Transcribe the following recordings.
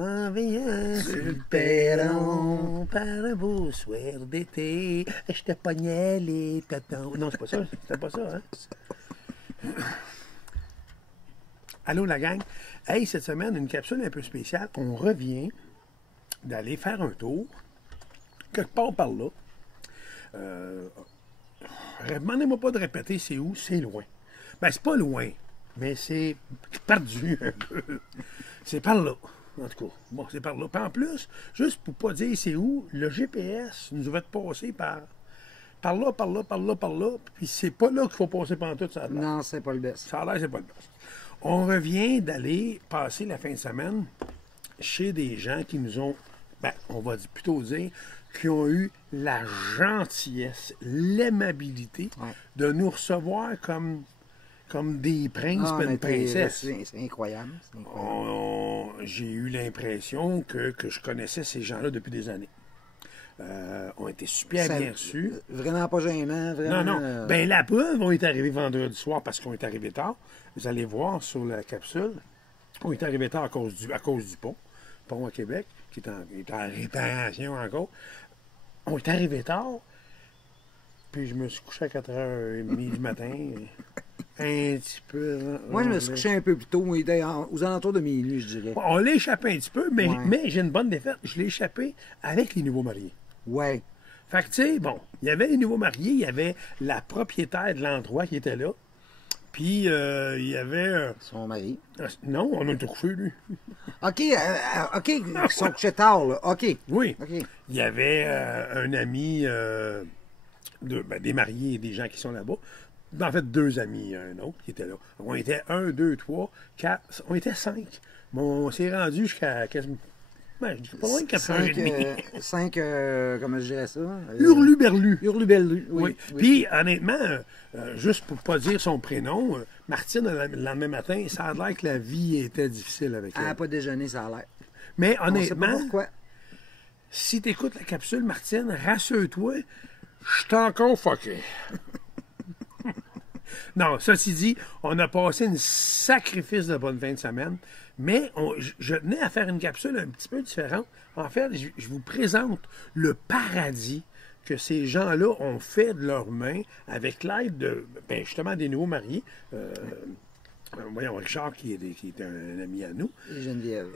En veillant sur le perron, par un beau soir d'été, je te pognais les tatons. Non, c'est pas ça. C'était pas ça, hein? Allô, la gang. Hey, cette semaine, une capsule un peu spéciale. On revient d'aller faire un tour, quelque part par là. Demandez-moi pas de répéter c'est où, c'est loin. Ben, c'est pas loin, mais c'est perdu un peu. C'est par là. En tout cas, bon, c'est par là. Puis en plus, juste pour pas dire c'est où, le GPS nous avait passé par là, par là, par là, par là. Puis c'est pas là qu'il faut passer pendant tout ça. Non, c'est pas le best. Ça a l'air, c'est pas le best. On revient d'aller passer la fin de semaine chez des gens qui nous ont, ben, on va plutôt dire, qui ont eu la gentillesse, l'aimabilité de nous recevoir comme des princes et une princesse. C'est incroyable. J'ai eu l'impression que je connaissais ces gens-là depuis des années. On était super bien reçus. Vraiment pas gênant. Vraiment, non. Ben, la preuve, on est arrivé vendredi soir parce qu'on est arrivé tard. Vous allez voir sur la capsule. On est arrivé tard à cause du pont. Pont à Québec, qui est en réparation encore. On est arrivé tard. Puis je me suis couché à 4h30 du matin. Un petit peu. Moi, je me suis couché un peu plus tôt, aux alentours de minuit, je dirais. On l'a échappé un petit peu, mais j'ai une bonne défaite. Je l'ai échappé avec les nouveaux mariés. Ouais. Fait que, tu sais, bon, il y avait les nouveaux mariés, il y avait la propriétaire de l'endroit qui était là. Puis, il y avait. Son mari. Non, on a été couché, lui. OK, ils sont couchés tard, là. OK. Oui. OK. Il y avait un ami des mariés et des gens qui sont là-bas. En fait, 2 amis, un autre qui était là. On était 1, 2, 3, 4, on était 5. Bon, on s'est rendu jusqu'à quasiment. Ben, je dis pas loin de 4h30. 5, comment je dirais ça? Hurluberlu. Hurluberlu, oui. Puis, honnêtement, juste pour pas dire son prénom, Martine, le lendemain matin, ça a l'air que la vie était difficile avec elle. Elle n'a pas déjeuné, ça a l'air. Mais honnêtement, on sait pas pourquoi. Si tu écoutes la capsule, Martine, rassure-toi, je suis encore fucké. Non, ceci dit, on a passé une sacrifice de bonne fin de semaine, mais je tenais à faire une capsule un petit peu différente. En fait, je vous présente le paradis que ces gens-là ont fait de leurs mains avec l'aide de, ben, justement, des nouveaux mariés. Voyons, Richard, qui est un ami à nous.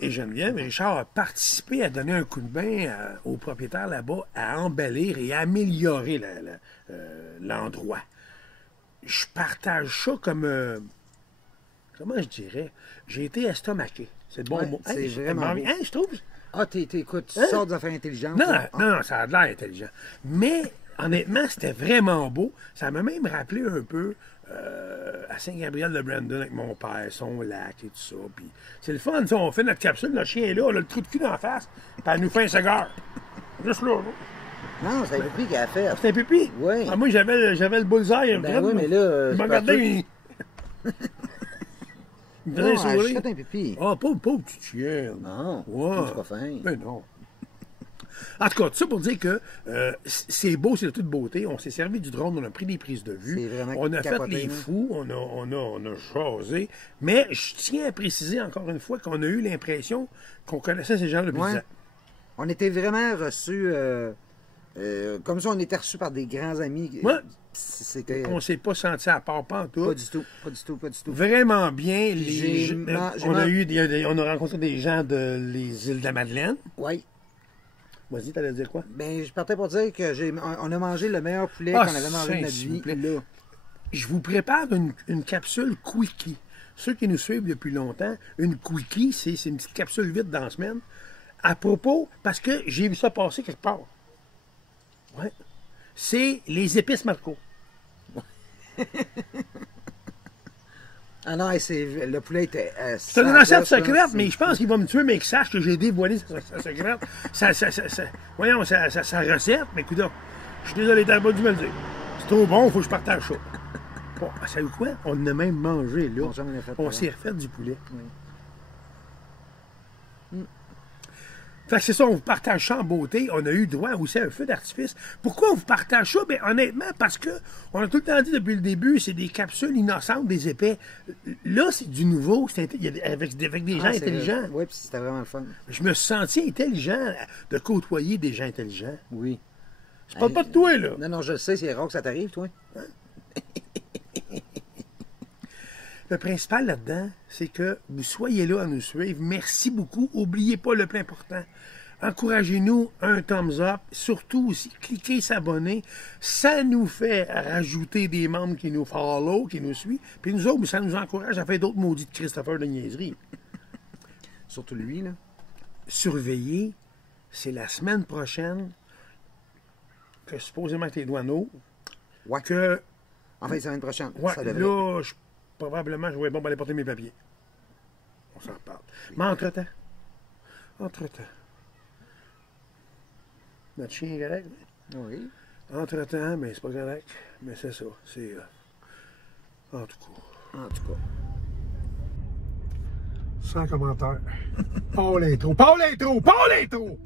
Et Geneviève. Richard a participé à donner un coup de main aux propriétaires là-bas à embellir et à améliorer l'endroit. Je partage ça comme... comment je dirais? J'ai été estomaqué. C'est le bon mot. C'est vraiment bien. Hein, je trouve? Ah, écoute, tu sors des affaires intelligentes. Non, ça a de l'air intelligent. Mais, honnêtement, c'était vraiment beau. Ça m'a même rappelé un peu à Saint-Gabriel-de-Brandon avec mon père, son lac et tout ça. Puis c'est le fun, ça. On fait notre capsule, le chien est là, on a le trou de cul d'en face, puis elle nous fait un cigare. Juste là. Non, c'est un pipi qu'elle a fait. C'était un pipi? Oui. Ah, moi, j'avais le bullseye. Ben oui, mais là... Il m'a regardé, il me faisait un sourire. Je fais un pipi. Ah, pauvre petite chienne. Non, ouais. c'est pas fin. Ben non. En tout cas, tout ça pour dire que c'est beau, c'est de toute beauté. On s'est servi du drone, on a pris des prises de vue. On a fait les fous, on a jasé. Mais je tiens à préciser encore une fois qu'on a eu l'impression qu'on connaissait ces gens-là depuis 10 ans. On était vraiment reçus... comme ça, on était reçus par des grands amis. Ouais. On ne s'est pas senti à part pantoute. Pas du tout. Vraiment bien. On a rencontré des gens des îles de la Madeleine. Oui. Vas-y, t'allais dire quoi? Ben, je partais pour dire qu'on a mangé le meilleur poulet qu'on avait mangé de notre vie. Là. Je vous prépare une capsule quickie. Ceux qui nous suivent depuis longtemps, une quickie, c'est une petite capsule vite dans la semaine. À propos, parce que j'ai vu ça passer quelque part. Ouais. C'est les épices Marco. Ah non, le poulet était... c'est une recette secrète, mais je pense qu'il va me tuer, mais qu'il sache que j'ai dévoilé sa secrète. Voyons, sa recette, mais écoute, je suis désolé, t'as pas dû me le dire. C'est trop bon, il faut que je partage ça. Bon, savez-vous quoi? On en a même mangé, là. On s'est refait du poulet. Oui. Fait que c'est ça, on vous partage ça en beauté. On a eu droit aussi à un feu d'artifice. Pourquoi on vous partage ça? Bien, honnêtement, parce que on a tout le temps dit depuis le début, c'est des capsules innocentes, des épais. Là, c'est du nouveau, avec des gens intelligents. Oui, puis c'était vraiment le fun. Je me suis senti intelligent de côtoyer des gens intelligents. Oui. Je parle pas de toi, là. Non, je le sais, c'est rare que ça t'arrive, toi. Le principal là-dedans, c'est que vous soyez là à nous suivre. Merci beaucoup. N'oubliez pas le plus important. Encouragez-nous, un thumbs up. Surtout aussi, cliquez s'abonner. Ça nous fait rajouter des membres qui nous follow, qui nous suivent. Puis nous autres, ça nous encourage à faire d'autres maudits de Christopher de niaiserie. Surtout lui, là. Surveillez, c'est la semaine prochaine que supposément que les douaneaux. Ouais. Que. En fait, la semaine prochaine. Ouais, ça devrait. là, probablement, je vais être bon pour aller porter mes papiers. On s'en reparle. Mais entre-temps, notre chien est correct. Oui. Entre-temps, mais c'est pas correct. Mais c'est ça. C'est. En tout cas. En tout cas. Sans commentaire. Paul l'intro. Paul l'intro! Paul l'intro!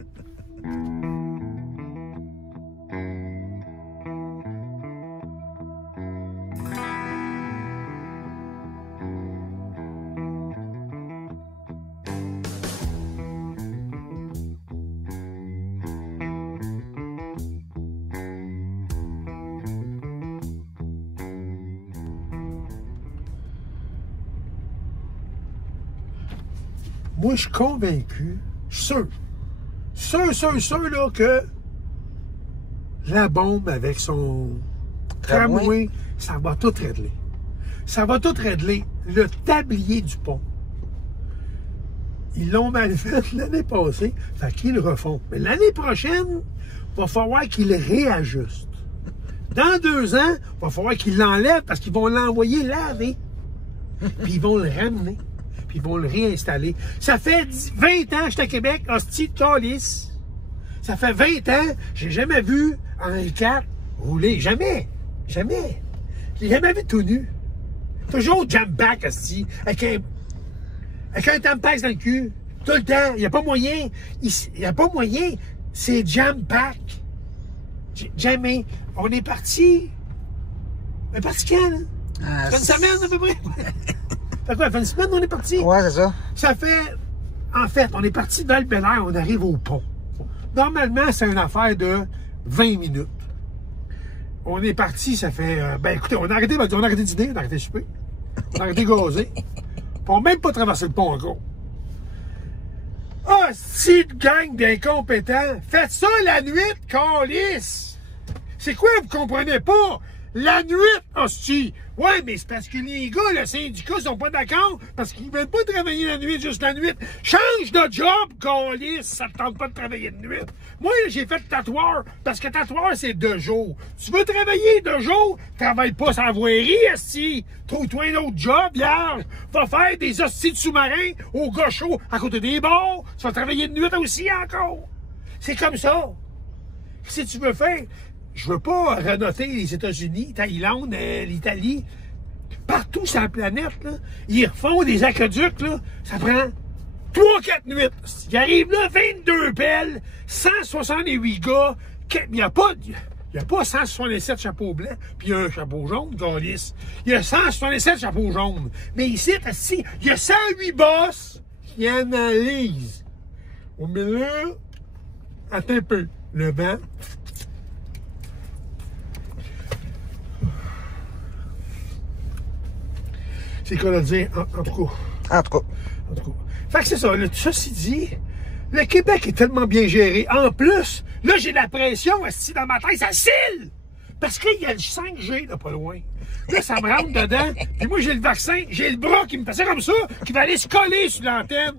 Moi, je suis convaincu, sûr, là, que la bombe avec son tramway, ça va tout régler. Ça va tout régler. Le tablier du pont. Ils l'ont mal fait l'année passée, fait qu'ils le refont. Mais l'année prochaine, il va falloir qu'ils réajustent. Dans 2 ans, il va falloir qu'ils l'enlèvent parce qu'ils vont l'envoyer laver. Puis ils vont le ramener. Puis ils vont le réinstaller. Ça fait 20 ans que j'étais à Québec, hostie de calice. Ça fait 20 ans, j'ai jamais vu Henri IV rouler. Jamais. Jamais. J'ai jamais vu tout nu. Toujours jam back, hostie, avec un tampax dans le cul. Tout le temps. Il n'y a pas moyen. Il n'y a pas moyen. C'est jam back. Jamais. On est parti. On est parti quand, là? Ça fait une semaine, à peu près. Fait quoi, ça fait une semaine qu'on est parti? Ouais, c'est ça. Ça fait... En fait, on est parti de Val-Bélair, on arrive au pont. Normalement, c'est une affaire de 20 minutes. On est parti, ça fait... ben écoutez, on a arrêté de dîner, on a arrêté de souper. On a arrêté de gazer. Puis on n'a même pas traversé le pont encore. Ah, si de gang d'incompétents! Faites ça la nuit, câlisse! C'est quoi, vous comprenez pas? La nuit, hostie! Ouais, mais c'est parce que les gars, le syndicat, sont pas d'accord parce qu'ils veulent pas travailler la nuit, juste la nuit. Change de job, câlisse, ça te tente pas de travailler de nuit. Moi, j'ai fait tatoueur parce que tatoueur, c'est 2 jours. Tu veux travailler 2 jours? Travaille pas sans voirie, hostie! Trouve-toi un autre job, vierge! Va faire des hosties de sous-marins au gaucho à côté des bords. Tu vas travailler de nuit aussi encore. C'est comme ça. Qu'est-ce que tu veux faire? Je veux pas renoter les États-Unis, Thaïlande, l'Italie. Partout sur la planète, là, ils refont des aqueducs, là. Ça prend 3-4 nuits. Ils arrivent là, 22 pelles, 168 gars. Il n'y a pas 167 chapeaux blancs, puis un chapeau jaune, câlisse. Il y a 167 chapeaux jaunes. Mais ici, il y a 108 boss qui analysent. Au milieu, attends un peu. Le vent. C'est quoi le dire, en tout cas. En tout cas. Fait que c'est ça, là, ceci dit, le Québec est tellement bien géré. En plus, là, j'ai la pression, assis dans ma tête, ça cille! Parce qu'il y a le 5G, là, pas loin. Là, ça me rentre dedans. Puis moi, j'ai le vaccin, j'ai le bras qui me faisait comme ça, qui va aller se coller sur l'antenne.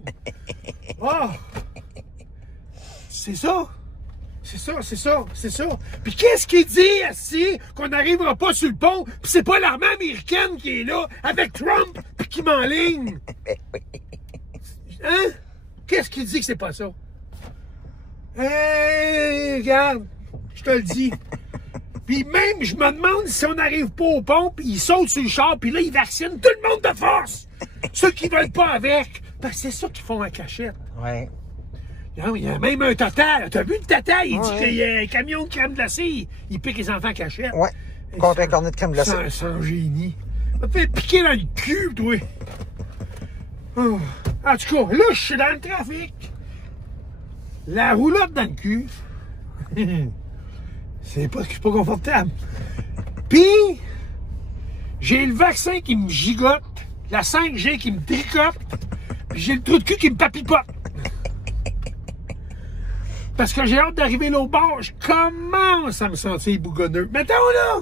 Oh! C'est ça. C'est ça. Puis qu'est-ce qu'il dit, assis, qu'on n'arrivera pas sur le pont, puis c'est pas l'armée américaine qui est là, avec Trump, puis qui m'enligne? Hein? Qu'est-ce qu'il dit que c'est pas ça? Hey, regarde, je te le dis. Puis même, je me demande si on n'arrive pas au pont, puis ils sautent sur le char, puis là, ils vaccinent tout le monde de force. Ceux qui veulent pas avec. Parce que c'est ça qu'ils font en cachette. Ouais. Il y a même un Total. T'as vu le Total? Il dit Ouais. qu'il y a un camion de crème glacée. Il pique les enfants cachette. Ouais. Contre un cornet de crème glacée. Sans génie. Va te faire piquer dans le cul, toi. Oh. En tout cas, là, je suis dans le trafic. La roulotte dans le cul. C'est pas confortable. Puis, j'ai le vaccin qui me gigote, la 5G qui me tricote, puis j'ai le trou de cul qui me papipote. Parce que j'ai hâte d'arriver là au bord. Je commence à me sentir bougonneux. Mettons là,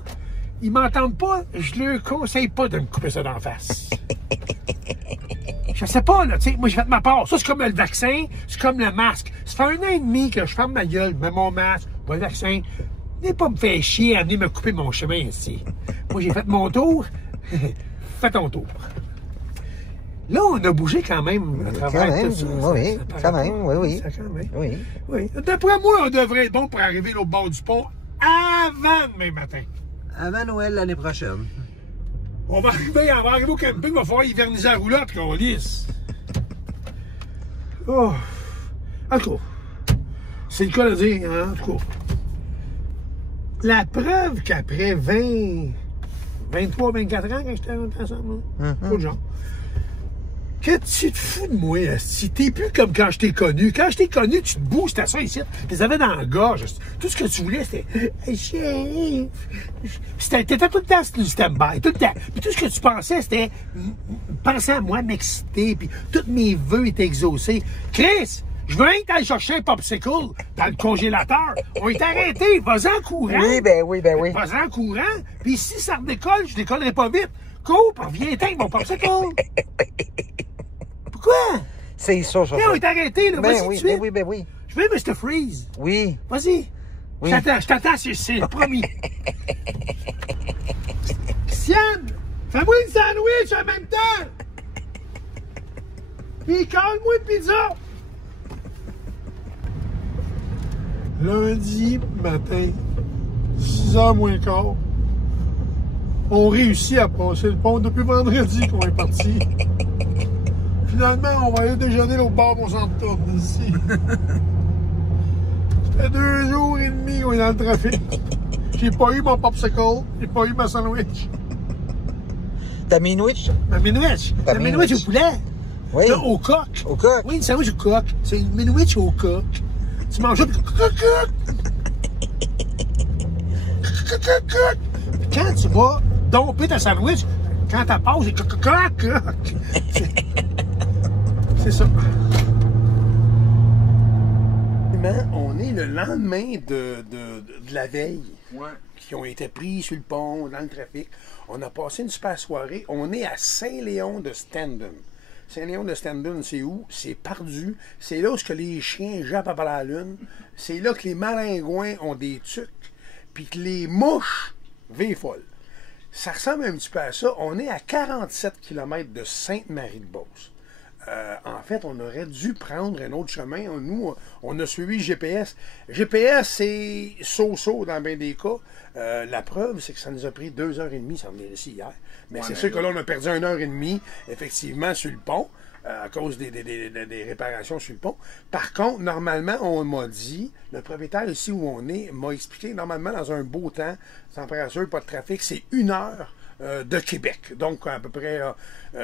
ils m'entendent pas, je leur conseille pas de me couper ça d'en face. Je sais pas, là, tu sais, moi j'ai fait ma part. Ça, c'est comme le vaccin, c'est comme le masque. Ça fait 1 an et demi que je ferme ma gueule, je mets mon masque, pas le vaccin. Venez pas me faire chier à venir me couper mon chemin ici. Moi, j'ai fait mon tour. Fais ton tour. Là, on a bougé quand même à travers Quand même, tout ça. oui, quand même, oui. Ça, quand même. Oui. Oui. D'après moi, on devrait être bon pour arriver l'autre bord du pont avant demain matin. Avant Noël l'année prochaine. On va arriver au camping, il va falloir hiverniser la roulotte, qu'on lisse. Oh. En tout cas, c'est le cas de dire, hein, en tout cas. La preuve qu'après 23, 24 ans, quand j'étais rentré ensemble, pas de genre. Quand tu te fous de moi, si t'es plus comme quand je t'ai connu. Quand je t'ai connu, tu te bouges, t'as ça ici. Tu les avais dans la gorge. Tout ce que tu voulais, c'était chérie. T'étais tout le temps sur le stand-by, tout le temps. Puis tout ce que tu pensais, c'était penser à moi, m'exciter. Puis tous mes vœux étaient exaucés. Chris, je veux rien que t'ailles chercher un popsicle dans le congélateur. On est arrêté. Vas-y en courant. Oui. Vas-y en courant. Puis si ça redécolle, je décollerai pas vite. Coupe, viens éteindre mon popsicle. Pourquoi? C'est ça, ça. Viens, on est arrêté, là. Ben Vas-y, oui, tout de suite. ben oui. Je veux Mr. Freeze. Oui. Vas-y. Oui. Je t'attends, c'est promis. Sian, fais-moi une sandwich en même temps. Puis colle-moi une pizza. Lundi matin, 6h moins quart, on réussit à passer le pont depuis vendredi qu'on est parti. Finalement, on va aller déjeuner au bar, on s'en retourne ici. Ça fait 2 jours et demi qu'on est dans le trafic. J'ai pas eu mon popsicle, j'ai pas eu ma sandwich. Ta minwich? Ma minwich. Ta Ma minwich au minwich. poulet. Oui. Là, au coq. Au coq. Oui, une sandwich au coq. C'est une minwich au coq. Tu manges ça, puis puis quand tu vas domper ta sandwich, quand t'as passe, c'est ça. On est le lendemain de la veille. Ouais. Qui ont été pris sur le pont, dans le trafic. On a passé une super soirée. On est à Saint-Léon-de-Stendon. Saint-Léon-de-Stendon, c'est où? C'est Pardu. C'est là où que les chiens jappent après la lune. C'est là que les maringouins ont des tucs. Puis que les mouches vivent folles. Ça ressemble un petit peu à ça. On est à 47 km de Sainte-Marie-de-Beauce. En fait, on aurait dû prendre un autre chemin. Nous, on a suivi GPS. GPS, c'est so-so dans bien des cas. La preuve, c'est que ça nous a pris 2h30 sans venir ici hier. Mais c'est sûr que là, on a perdu 1h30, effectivement, sur le pont, à cause des réparations sur le pont. Par contre, normalement, on m'a dit, le propriétaire ici où on est m'a expliqué, normalement, dans un beau temps, température, pas de trafic, c'est 1 heure de Québec. Donc, à peu près,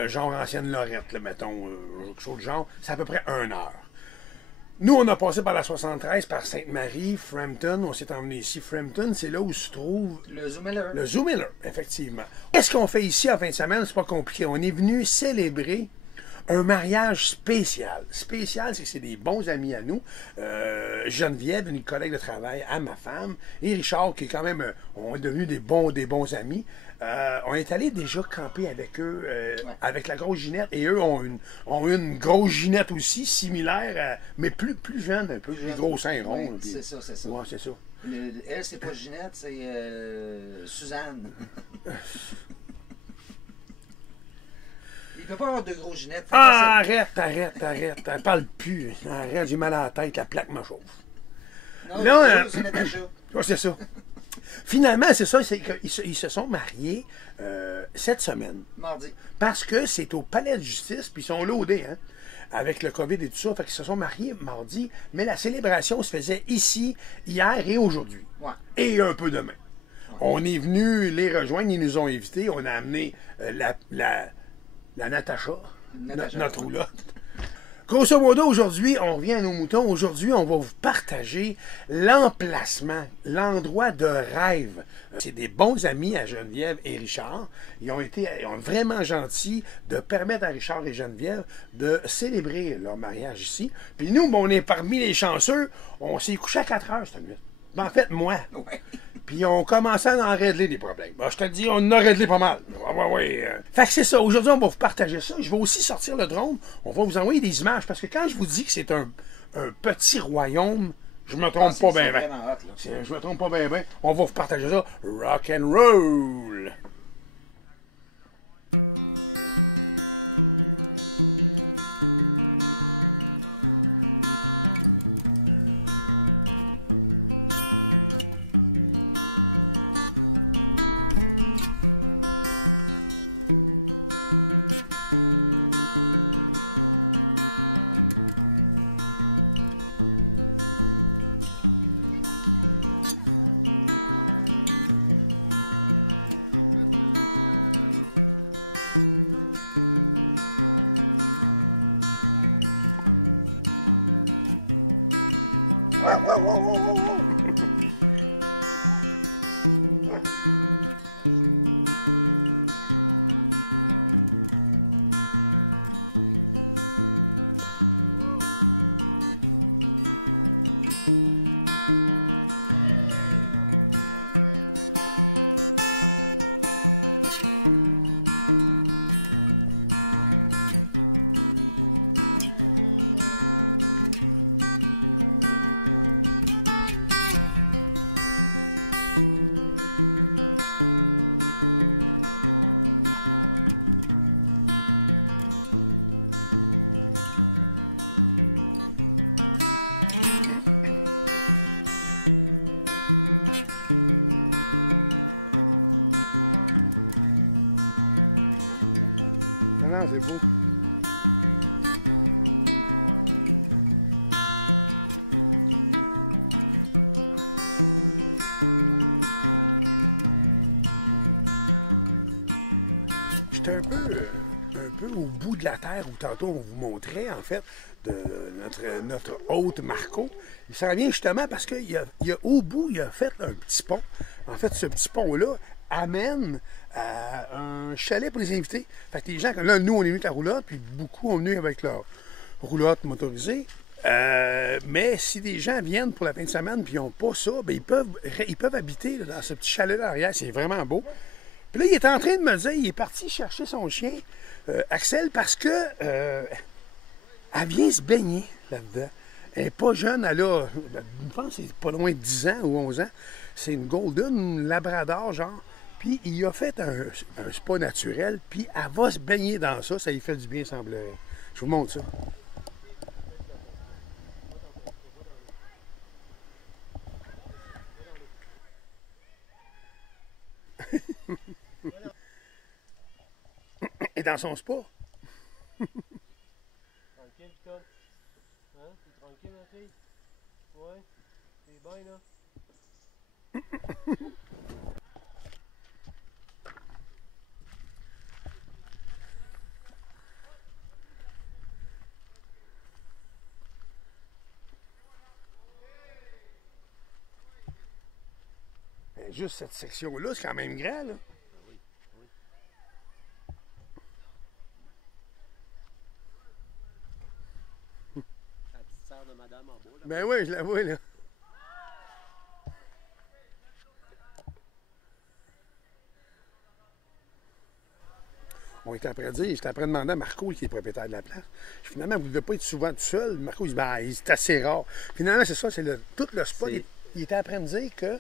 genre ancienne Lorette, là, mettons, quelque chose de genre, c'est à peu près 1 heure. Nous, on a passé par la 73, par Sainte-Marie, Frampton. On s'est emmené ici. Frampton, c'est là où se trouve Le Zoomiller. le Zoomiller, effectivement. Qu'est-ce qu'on fait ici en fin de semaine? C'est pas compliqué. On est venu célébrer un mariage spécial. Spécial, c'est que c'est des bons amis à nous. Geneviève, une collègue de travail à ma femme, et Richard, qui est quand même, on est devenus des bons amis. On est allé déjà camper avec eux, avec la grosse Ginette, et eux ont une grosse Ginette aussi, similaire, mais plus jeune un peu, les gros seins ronds. Oui, puis... c'est ça, c'est ça. Ouais, c'est ça. Elle, c'est pas Ginette, c'est Suzanne. Il peut pas avoir de gros Ginette. Ah, arrête. Elle parle plus. Arrête, j'ai mal à la tête, la plaque me chauffe. Non, Là, c'est Natacha. Ouais, c'est ça. Finalement, c'est ça, c'est qu'ils se sont mariés cette semaine. Mardi. Parce que c'est au palais de justice, puis ils sont loadés, hein. avec le COVID et tout ça, fait qu'ils se sont mariés mardi, mais la célébration se faisait ici, hier et aujourd'hui. Ouais. Et un peu demain. On est venu les rejoindre, ils nous ont invités, on a amené la Natacha, notre roulotte. Grosso modo, aujourd'hui, on revient à nos moutons. Aujourd'hui, on va vous partager l'emplacement, l'endroit de rêve. C'est des bons amis à Geneviève et Richard. Ils ont vraiment gentils de permettre à Richard et Geneviève de célébrer leur mariage ici. Puis nous, on est parmi les chanceux. On s'est couché à 4 heures cette nuit. En fait, moi. Ouais. Puis on commençait à en régler des problèmes. Je te le dis, on en a réglé pas mal. Fait que c'est ça. Aujourd'hui, on va vous partager ça. Je vais aussi sortir le drone. On va vous envoyer des images. Parce que quand je vous dis que c'est un petit royaume, je me trompe pas bien. Je me trompe pas bien. On va vous partager ça. Rock and roll! C'est beau. J'étais un peu au bout de la terre où tantôt on vous montrait, en fait, de notre hôte Marco. Il s'en vient justement parce qu'au bout, il a fait un petit pont. En fait, ce petit pont-là amène à un chalet pour les invités. Fait que les gens, là, nous, on est venus avec la roulotte, puis beaucoup ont venu avec leur roulotte motorisée. Mais si des gens viennent pour la fin de semaine puis ils n'ont pas ça, ben ils peuvent habiter là, dans ce petit chalet-là arrière. C'est vraiment beau. Puis là, il est en train de me dire, il est parti chercher son chien, Axel, parce que elle vient se baigner là-dedans. Elle n'est pas jeune, elle a, je pense que c'est pas loin de 10 ans ou 11 ans. C'est une Golden, une Labrador, genre. Puis il a fait un spa naturel, puis elle va se baigner dans ça. Ça lui fait du bien, semblerait. Je vous montre ça. Et dans son spa. Tranquille, toi? Hein? T'es tranquille, ma fille? Ouais? T'es bien, là? Juste cette section-là, c'est quand même grand, là. La petite sœur de madame en bas, là. Ben oui, je la vois, là. On était après dire, j'étais après demander à Marco, qui est propriétaire de la place. Finalement, vous ne devez pas être souvent tout seul. Marco, il dit, ben, c'est assez rare. Finalement, c'est ça, c'est tout le spot. Il était après me dire que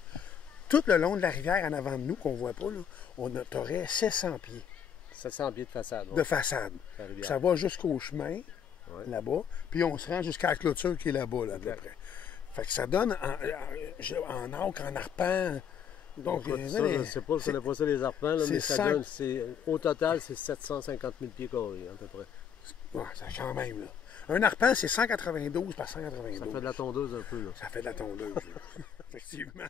tout le long de la rivière en avant de nous, qu'on ne voit pas, là, on aurait 700 pieds 700 pieds de façade. Ouais. de façade. La rivière. Ça va jusqu'au chemin, Ouais. là-bas, puis on se rend jusqu'à la clôture qui est là-bas, là, à peu Exact. près. Fait que ça donne en arc, en arpent. Donc, Écoute, ça, je ne sais pas, je ne connais pas ça les arpents, là, mais c'est ça donne, au total, c'est 750 000 pieds carrés, à peu près. ouais, ça quand même, là. Un arpent, c'est 192 par 192. Ça fait de la tondeuse un peu, là. Ça fait de la tondeuse, là. Effectivement.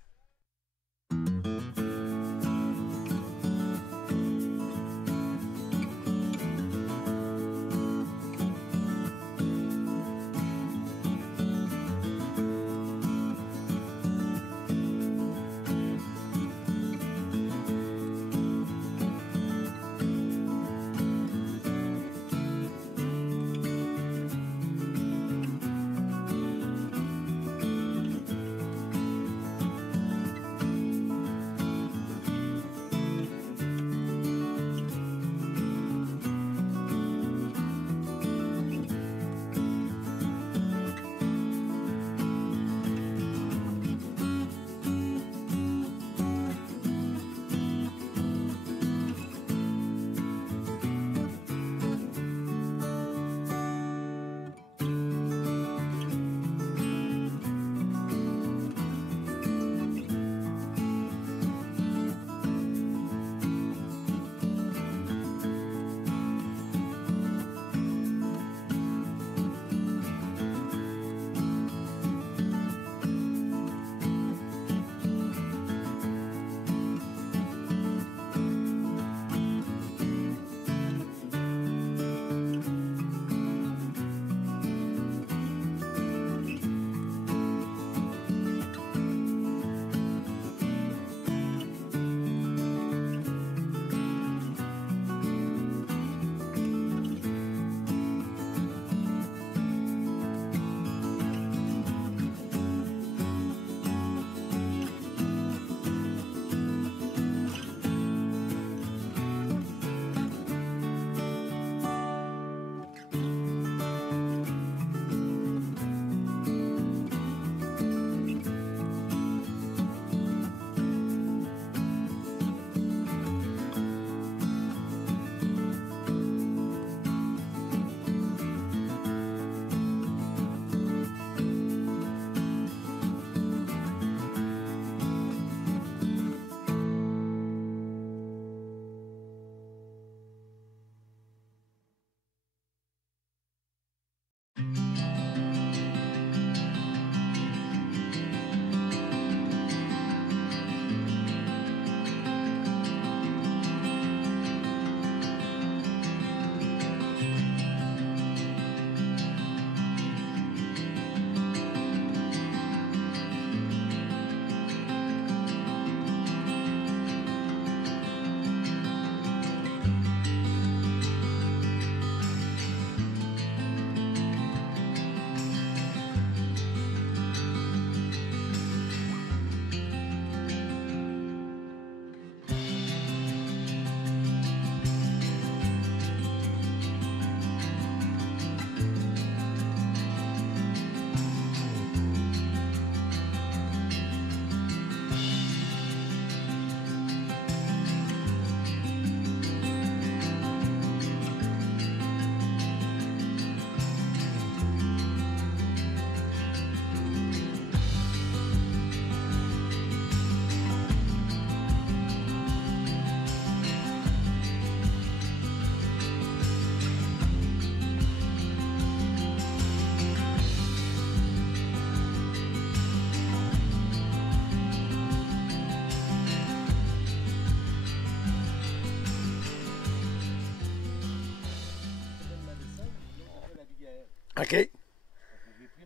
OK. J'ai pris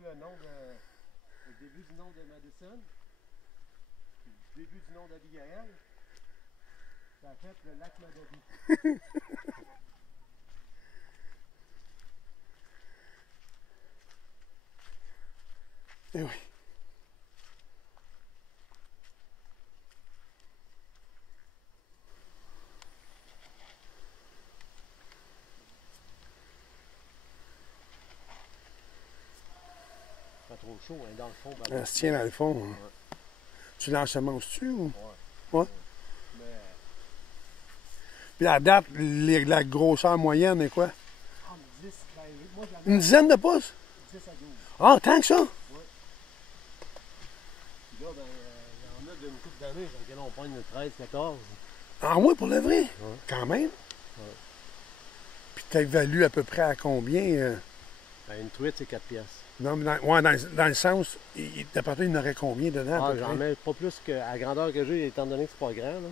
le nom le début du nom de Madison, le début du nom d'Abigail, ça a fait le lac Madorie. Eh oui. Pas trop chaud, hein, dans le fond. Elle se tient dans le fond. Hein. Ouais. Tu l'ensemences-tu ou? Ouais. Ouais. Mais, Puis la date, la grosseur moyenne est quoi? entre 10 15 litres. Moi, j'en ai Une dizaine de pouces? 10 à 12. Ah, tant que ça? Puis là, ben, il y en a d'une couple d'années sur lesquelles on pogne le 13, 14. Ah oui, pour le vrai? Ouais. Quand même. Ouais. Puis t'as évalué à peu près à combien? Ben, une truite, c'est 4 piastres. Non, mais dans le sens, d'après toi, il y en aurait combien dedans? à Ah, peu j'en près? mets pas plus qu'à la grandeur que j'ai, étant donné que c'est pas grand. Là.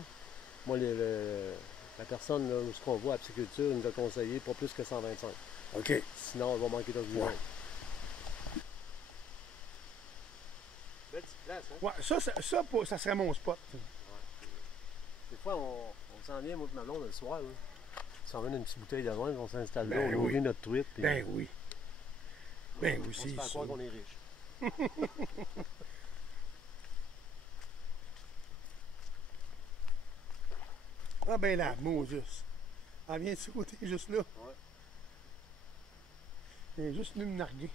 Moi, la personne là, où ce qu'on voit à Psyculture nous a conseillé pas plus que 125. OK. Sinon, on va manquer d'oxygène. Ouais. Belle petite place, hein? Ouais, ça serait mon spot. Des fois, on s'en vient, moi et ma blonde, le soir. Là. On s'en vient une petite bouteille de vin, on s'installe là, Ben on oui. nourrit notre truite. Puis Ben oui. Ben oui, on se c'est fait ça. croire qu'on est riche. Ah ben là, Moses. Elle vient de ce côté, juste là. Ouais. Elle est juste venue me narguer.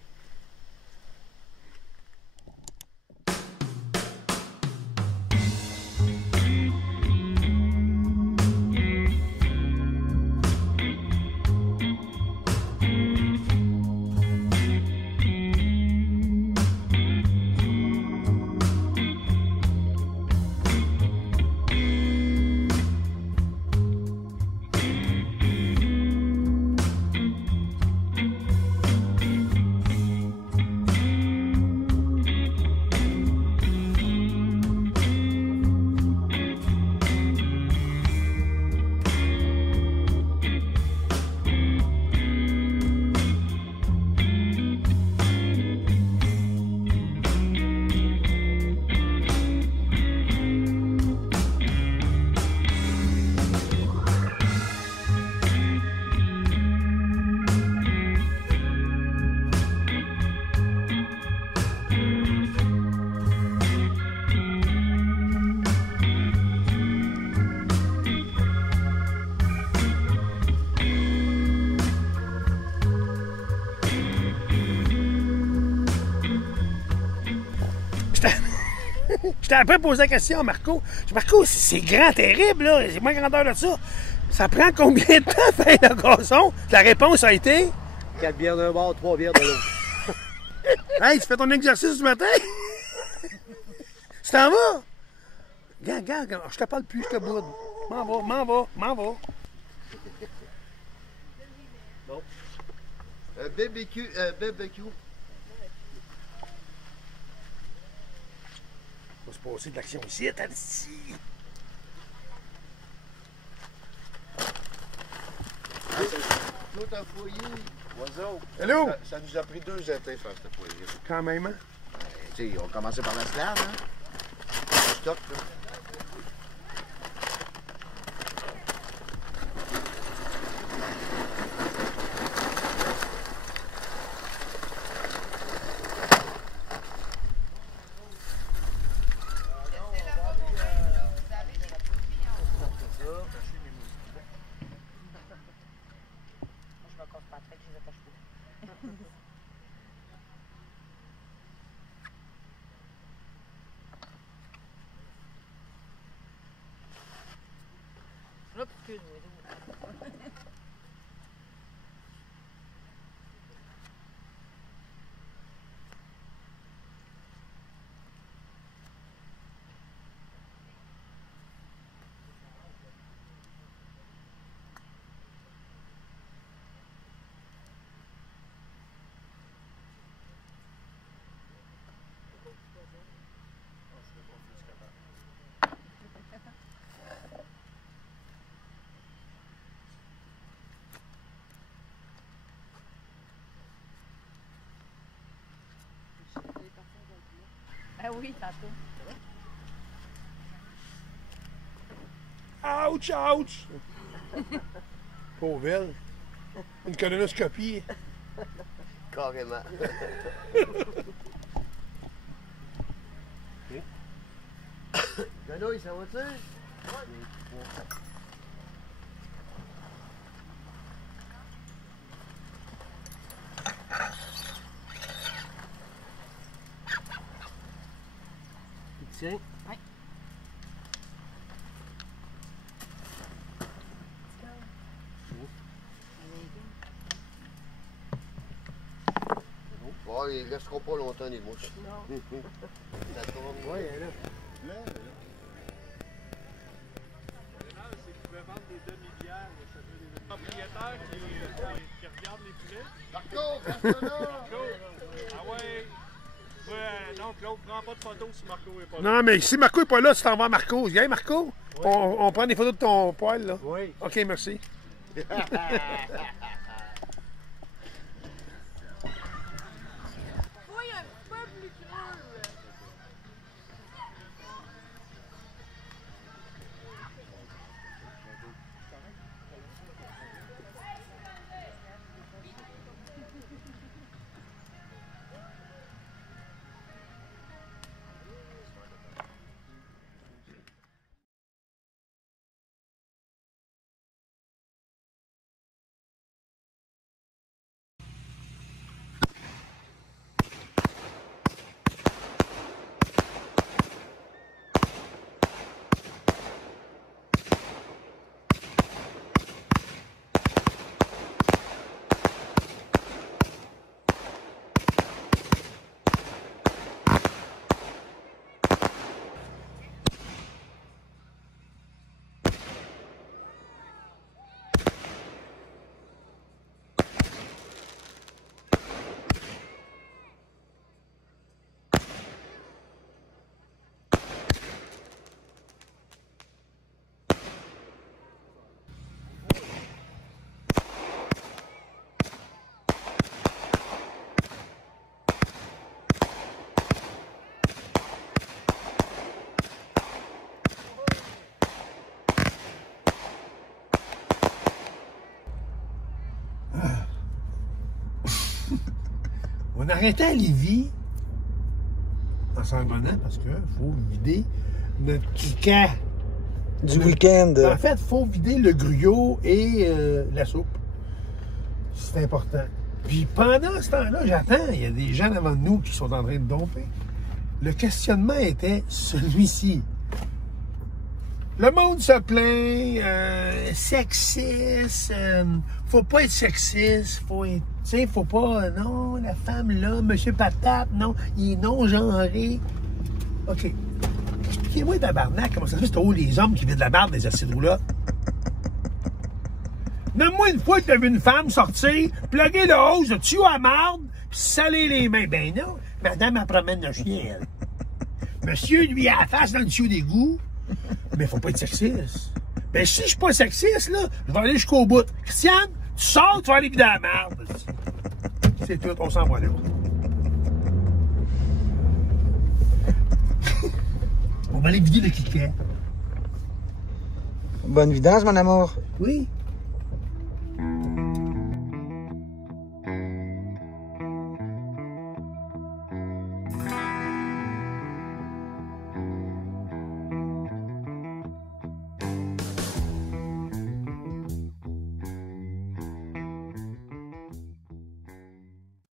Je t'ai après posé la question à Marco. Je dis, Marco, c'est grand, terrible, là. C'est moins grandeur de ça. Ça prend combien de temps à faire le gazon? La réponse a été... 4 bières d'un bord, 3 bières de l'autre. Hey, tu fais ton exercice du matin? Tu t'en vas? Regarde, je te parle plus, je te boude. M'en va. Non. BBQ. On va se poser de l'action ici, ici. Tout un foyer. Oiseau. Hello? Ça nous a pris 2 étés faire ce foyer. Quand même, hein? Tu sais, on a commencé par la slave, hein? Top, là. Ah oui, tantôt. Ouch! Oh, belle. Une colonoscopie. Carrément. Grenouille, ça va-tu? Tiens. Oui. Bon, ils resteront pas longtemps, les mouches. Non. Ça tourne. Ouais, elle est là. Propriétaire qui regarde les poulets. Marco, passe-le là! Non, mais si Marco n'est pas là, tu t'en vas à Marco. Viens, Marco. On prend des photos de ton poil, là. Oui. OK, merci. Fouille un petit peu plus creux. On arrêtait à Lévis en s'en revenant parce qu'il faut vider notre kika. Du week-end. En fait, il faut vider le gruau et la soupe. C'est important. Puis pendant ce temps-là, j'attends, il y a des gens devant nous qui sont en train de doper. Le questionnement était celui-ci. Le monde se plaint, sexiste, faut pas être sexiste, faut être, tu sais, faut pas, non, la femme là, monsieur patate, non, il est non-genré. OK. Expliquez-moi, tabarnak, comment ça se fait, c'est haut les hommes qui vident de la merde des acides-là. Nomme-moi une fois que t'as vu une femme sortir, plugger le hose, le tuyau à marde, puis saler les mains. Ben non, madame, elle promène le chien, elle. Monsieur, lui, a la face dans le tuyau d'égout. Mais faut pas être sexiste. Ben si je suis pas sexiste, là, je vais aller jusqu'au bout. Christiane, tu sors, tu vas aller vider la merde. C'est tout, on s'en va là. On va aller vider le cliquet. Bonne vidange, mon amour. Oui.